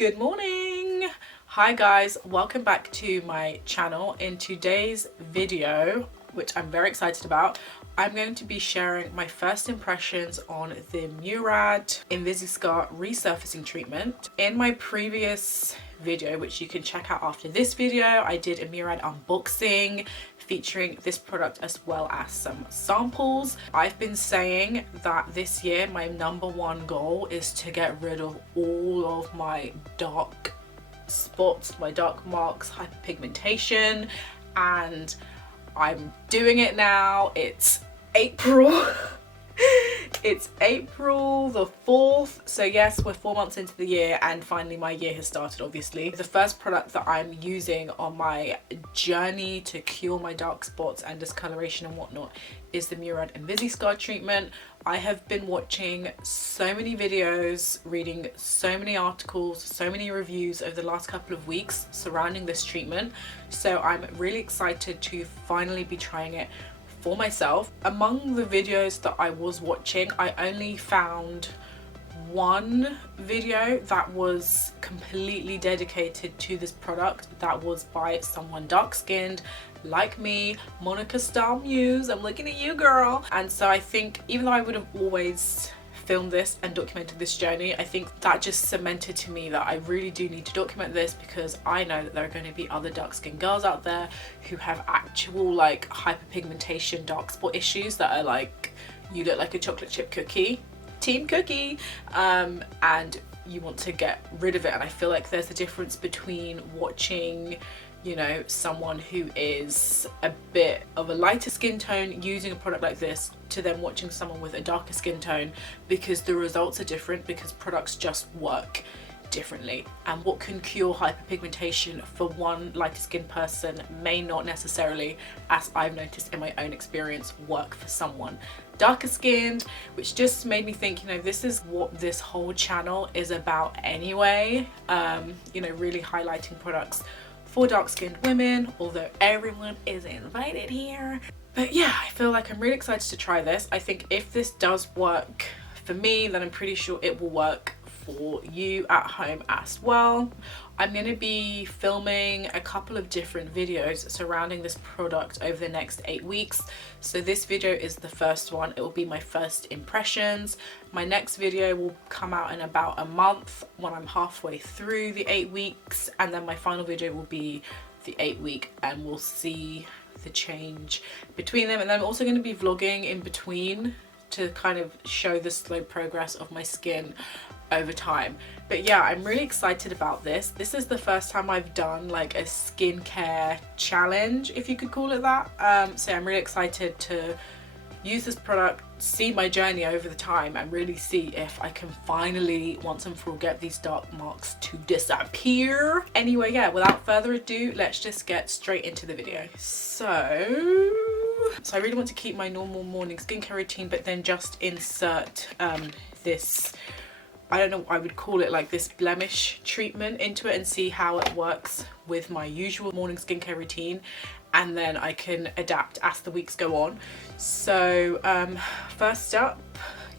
Good morning. Hi guys, welcome back to my channel. In today's video, which I'm very excited about, I'm going to be sharing my first impressions on the MURAD INVISISCAR resurfacing treatment. In my previous video, which you can check out after this video, I did a MURAD unboxing featuring this product as well as some samples. I've been saying that this year my #1 goal is to get rid of all of my dark spots, my dark marks, hyperpigmentation, and I'm doing it now. It's April. It's April the 4th, so yes, we're 4 months into the year and finally my year has started. Obviously the first product that I'm using on my journey to cure my dark spots and discoloration and whatnot is the MURAD INVISISCAR treatment. I have been watching so many videos, reading so many articles, so many reviews over the last couple of weeks surrounding this treatment, so I'm really excited to finally be trying it for myself. Among the videos that I was watching, I only found one video that was completely dedicated to this product, that was by someone dark skinned like me, Monica Style Muse. I'm looking at you, girl. And so I think even though I would have always filmed this and documented this journey, I think that just cemented to me that I really do need to document this, because I know that there are going to be other dark skinned girls out there who have actual like hyperpigmentation dark spot issues that are like, you look like a chocolate chip cookie, team cookie, and you want to get rid of it. And I feel like there's a difference between watching, you know, someone who is a bit of a lighter skin tone using a product like this to then watching someone with a darker skin tone, because the results are different, because products just work differently, and what can cure hyperpigmentation for one lighter skinned person may not necessarily, as I've noticed in my own experience, work for someone darker skinned, which just made me think, you know, this is what this whole channel is about anyway. You know, really highlighting products for dark skinned women, although everyone is invited here. But yeah, I feel like I'm really excited to try this. I think if this does work for me, then I'm pretty sure it will work for you at home as well. I'm going to be filming a couple of different videos surrounding this product over the next 8 weeks. So this video is the first one. It will be my first impressions. My next video will come out in about a month when I'm halfway through the 8 weeks, and then my final video will be the 8-week, and we'll see the change between them. And then I'm also going to be vlogging in between to kind of show the slow progress of my skin over time. But yeah, I'm really excited about this. This is the first time I've done like a skincare challenge, if you could call it that. So I'm really excited to use this product, see my journey over the time, and really see if I can finally once and for all get these dark marks to disappear. Anyway, yeah, without further ado, let's just get straight into the video. So I really want to keep my normal morning skincare routine, but then just insert this, I don't know, I would call it like this blemish treatment into it, and see how it works with my usual morning skincare routine, and then I can adapt as the weeks go on. So first up,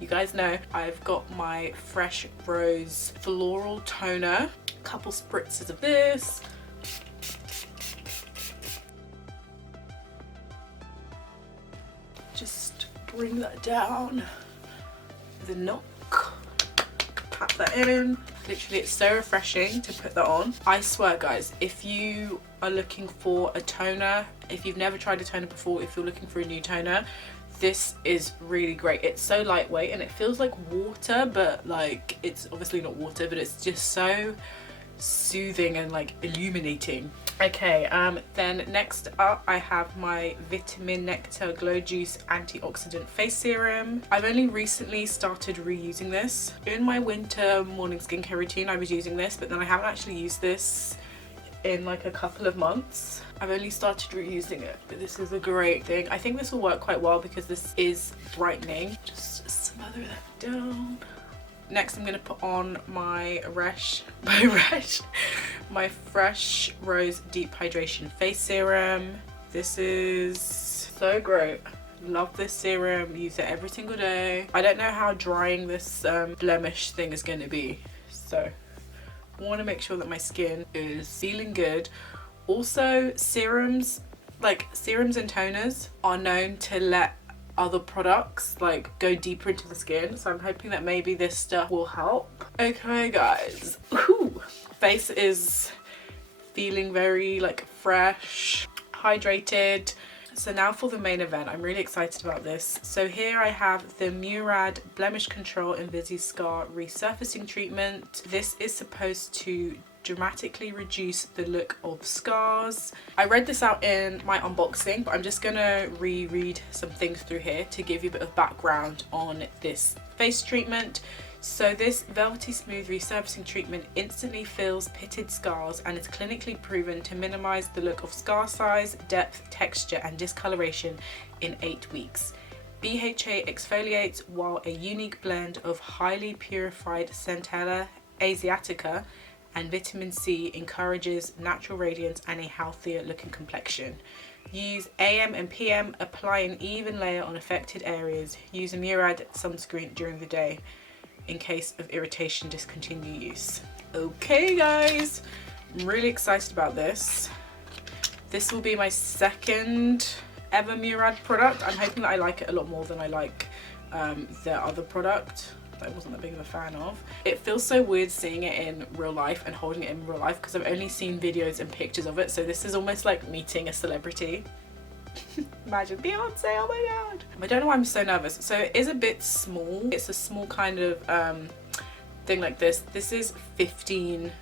you guys know I've got my Fresh Rose Floral Toner, a couple spritzes of this. Just bring that down with a knock, pat that in. Literally, it's so refreshing to put that on. I swear guys, if you are looking for a toner, if you've never tried a toner before, if you're looking for a new toner, this is really great. It's so lightweight and it feels like water, but like it's obviously not water, but it's just so soothing and like illuminating. Okay, then next up I have my Vitamin Nectar Glow Juice Antioxidant Face Serum. I've only recently started reusing this. In my winter morning skincare routine I was using this, but then I haven't actually used this in like a couple of months. I've only started reusing it, but this is a great thing. I think this will work quite well because this is brightening. Just smother that down. Next, I'm going to put on my my Fresh Rose Deep Hydration Face Serum. This is so great. Love this serum, use it every single day. I don't know how drying this blemish thing is going to be, so I want to make sure that my skin is feeling good. Also, serums and toners are known to let other products like go deeper into the skin, so I'm hoping that maybe this stuff will help. Okay guys, face is feeling very like fresh, hydrated. So now for the main event, I'm really excited about this. So here I have the MURAD Blemish Control INVISISCAR Resurfacing Treatment. This is supposed to dramatically reduce the look of scars. I read this out in my unboxing, but I'm just gonna reread some things through here to give you a bit of background on this face treatment. So this velvety smooth resurfacing treatment instantly fills pitted scars and is clinically proven to minimize the look of scar size, depth, texture and discoloration in 8 weeks. BHA exfoliates while a unique blend of highly purified Centella asiatica and vitamin C encourages natural radiance and a healthier looking complexion. Use AM and PM, apply an even layer on affected areas. Use a MURAD sunscreen during the day. In case of irritation, discontinue use. Okay guys, I'm really excited about this. This will be my second ever MURAD product. I'm hoping that I like it a lot more than I like their other product that I wasn't that big of a fan of. It feels so weird seeing it in real life and holding it in real life because I've only seen videos and pictures of it, so this is almost like meeting a celebrity. Imagine Beyonce, oh my god. I don't know why I'm so nervous. So it is a bit small. It's a small kind of thing like this. This is 15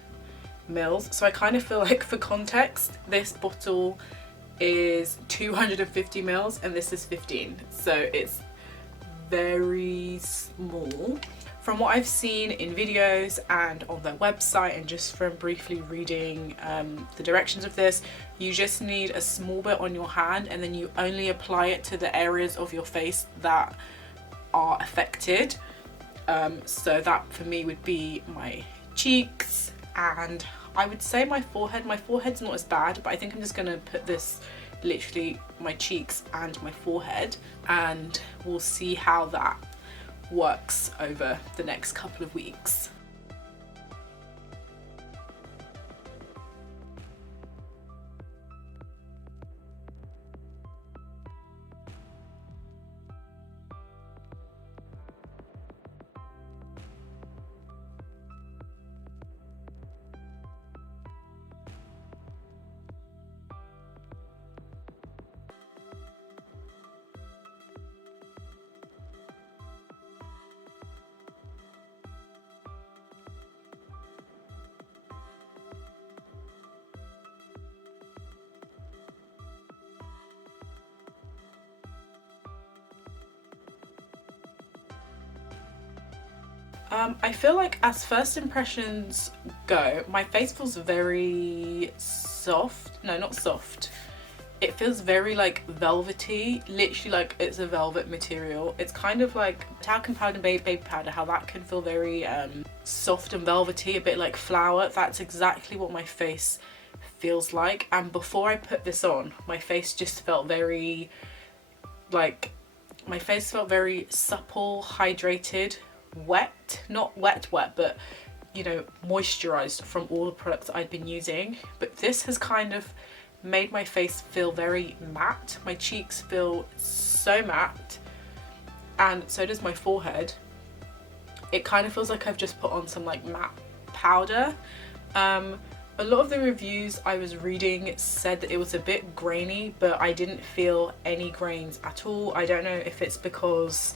mils. So I kind of feel like, for context, this bottle is 250 mils and this is 15. So it's very small. From what I've seen in videos and on their website and just from briefly reading the directions of this, you just need a small bit on your hand and then you only apply it to the areas of your face that are affected. So that for me would be my cheeks and I would say my forehead. My forehead's not as bad, but I think I'm just gonna put this literally my cheeks and my forehead and we'll see how that works over the next couple of weeks. I feel like as first impressions go, my face feels very soft. No, not soft. It feels very like velvety, literally like it's a velvet material. It's kind of like talcum powder, baby powder, how that can feel very soft and velvety, a bit like flour. That's exactly what my face feels like. And before I put this on, my face just felt very like, my face felt very supple, hydrated, wet, not wet but you know, moisturized from all the products I'd been using. But this has kind of made my face feel very matte. My cheeks feel so matte and so does my forehead. It kind of feels like I've just put on some like matte powder. A lot of the reviews I was reading said that it was a bit grainy, but I didn't feel any grains at all. I don't know if it's because,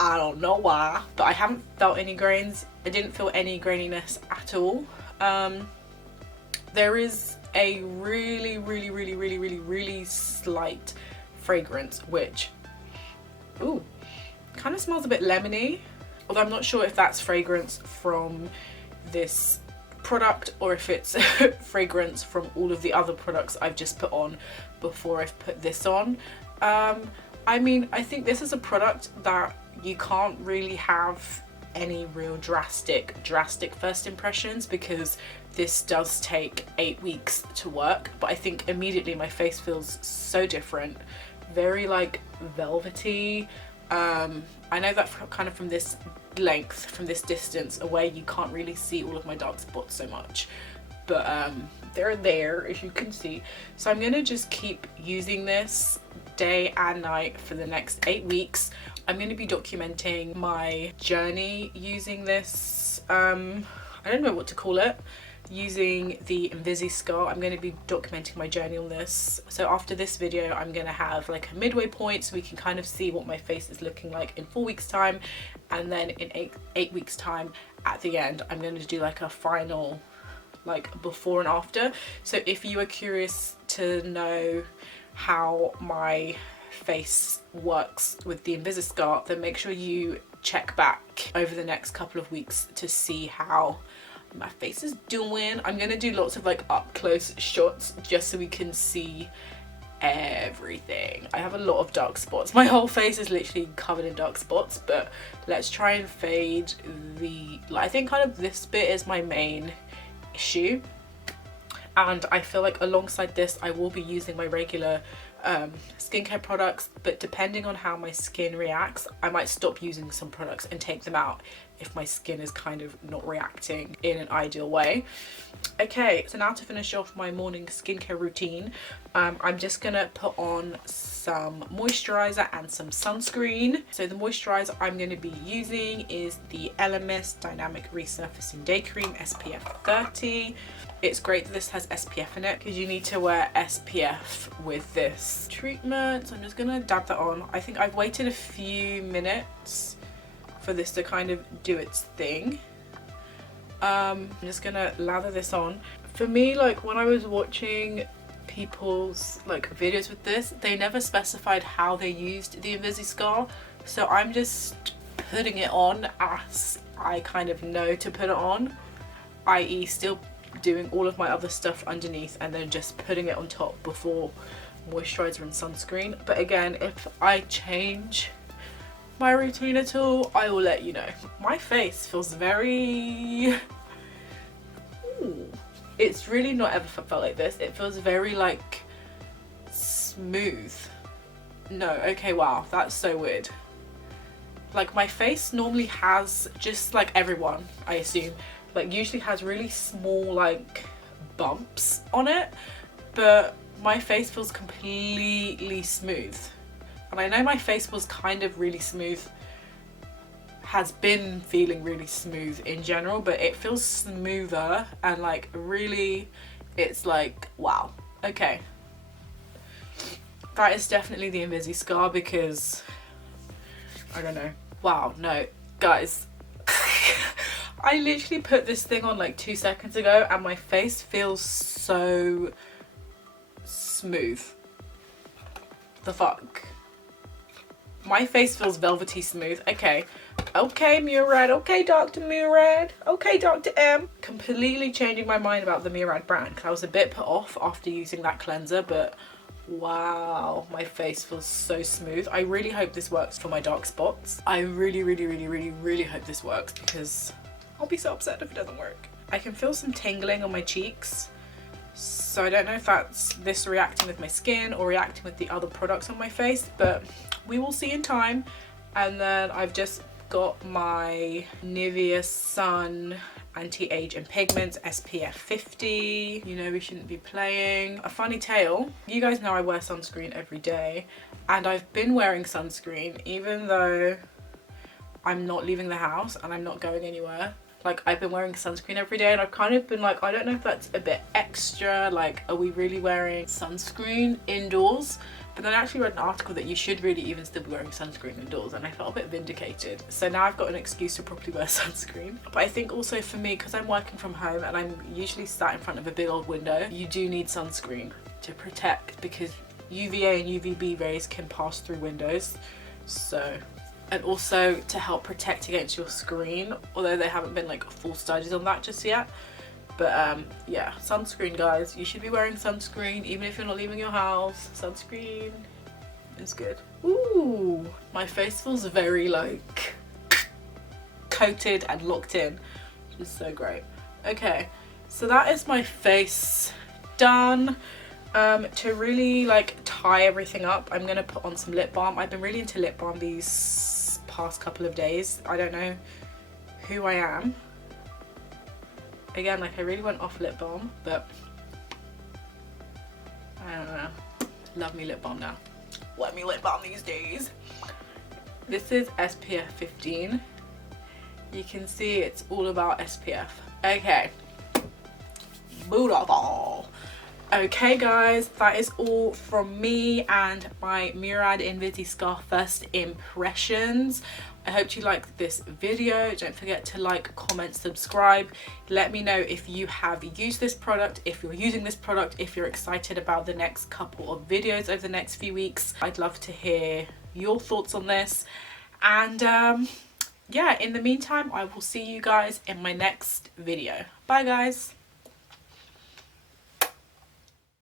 I don't know why, but I haven't felt any grains. I didn't feel any graininess at all. There is a really slight fragrance, which, ooh, kind of smells a bit lemony. Although I'm not sure if that's fragrance from this product or if it's fragrance from all of the other products I've just put on before I've put this on. I mean, I think this is a product that you can't really have any real drastic first impressions because this does take 8 weeks to work. But I think immediately my face feels so different, very like velvety, I know that kind of from this length, from this distance away, you can't really see all of my dark spots so much, but they're there, as you can see. So I'm gonna just keep using this day and night for the next 8 weeks. I'm gonna be documenting my journey using this, I don't know what to call it, using the INVISISCAR. I'm going to be documenting my journey on this. So after this video, I'm going to have like a midway point so we can kind of see what my face is looking like in 4 weeks time, and then in eight weeks time at the end I'm going to do like a final like before and after. So if you are curious to know how my face works with the INVISISCAR, then make sure you check back over the next couple of weeks to see how my face is doing. I'm gonna do lots of like up close shots just so we can see everything. I have a lot of dark spots. My whole face is literally covered in dark spots, but let's try and fade the, I think kind of this bit is my main issue, and I feel like alongside this I will be using my regular skincare products, but depending on how my skin reacts, I might stop using some products and take them out if my skin is kind of not reacting in an ideal way. Okay, so now to finish off my morning skincare routine, I'm just gonna put on some moisturizer and some sunscreen. So the moisturizer I'm going to be using is the LMS Dynamic Resurfacing Day Cream SPF 30. It's great that this has SPF in it because you need to wear SPF with this treatment. So I'm just gonna dab that on. I think I've waited a few minutes for this to kind of do its thing. I'm just gonna lather this on. For me, like when I was watching people's like videos with this, they never specified how they used the INVISISCAR, so I'm just putting it on as I kind of know to put it on, i.e. still doing all of my other stuff underneath and then just putting it on top before moisturizer and sunscreen. But again, if I change my routine at all, I will let you know. My face feels very... Ooh. It's really not ever felt like this. It feels very like smooth. No, okay, wow, that's so weird. Like my face normally has, just like everyone I assume, like usually has really small like bumps on it, but my face feels completely smooth. And I know my face was kind of really smooth, has been feeling really smooth in general, but it feels smoother and like really, it's like wow. Okay, that is definitely the INVISISCAR because I don't know. Wow, no guys, I literally put this thing on like 2 seconds ago and my face feels so smooth. The fuck, my face feels velvety smooth. Okay, okay MURAD, okay Dr. MURAD, okay Dr. M. Completely changing my mind about the MURAD brand because I was a bit put off after using that cleanser, but wow, my face feels so smooth. I really hope this works for my dark spots. I really hope this works because I'll be so upset if it doesn't work. I can feel some tingling on my cheeks, so I don't know if that's this reacting with my skin or reacting with the other products on my face, but we will see in time. And then I've just got my Nivea Sun Anti-Age and Pigments SPF 50. You know we shouldn't be playing. A funny tale, you guys know I wear sunscreen every day, and I've been wearing sunscreen even though I'm not leaving the house and I'm not going anywhere. Like I've been wearing sunscreen every day, and I've kind of been like, I don't know if that's a bit extra, like are we really wearing sunscreen indoors? But then I actually read an article that you should really even still be wearing sunscreen indoors, and I felt a bit vindicated. So now I've got an excuse to properly wear sunscreen. But I think also for me, because I'm working from home and I'm usually sat in front of a big old window, you do need sunscreen to protect, because UVA and UVB rays can pass through windows. So, and also to help protect against your screen, although there haven't been like full studies on that just yet. But yeah, sunscreen guys, you should be wearing sunscreen even if you're not leaving your house. Sunscreen is good. Ooh, my face feels very like coated and locked in, which is so great. Okay, so that is my face done. To really like tie everything up, I'm gonna put on some lip balm. I've been really into lip balm these past couple of days. I don't know who I am. Again, like I really went off lip balm, but I don't know. Love me lip balm now. Love me lip balm these days. This is SPF 15. You can see it's all about SPF. Okay. Beautiful. Okay guys, that is all from me and my Murad INVISISCAR first impressions. I hope you liked this video. Don't forget to like, comment, subscribe. Let me know if you have used this product, if you're using this product, if you're excited about the next couple of videos over the next few weeks. I'd love to hear your thoughts on this. And yeah, in the meantime, I will see you guys in my next video. Bye guys.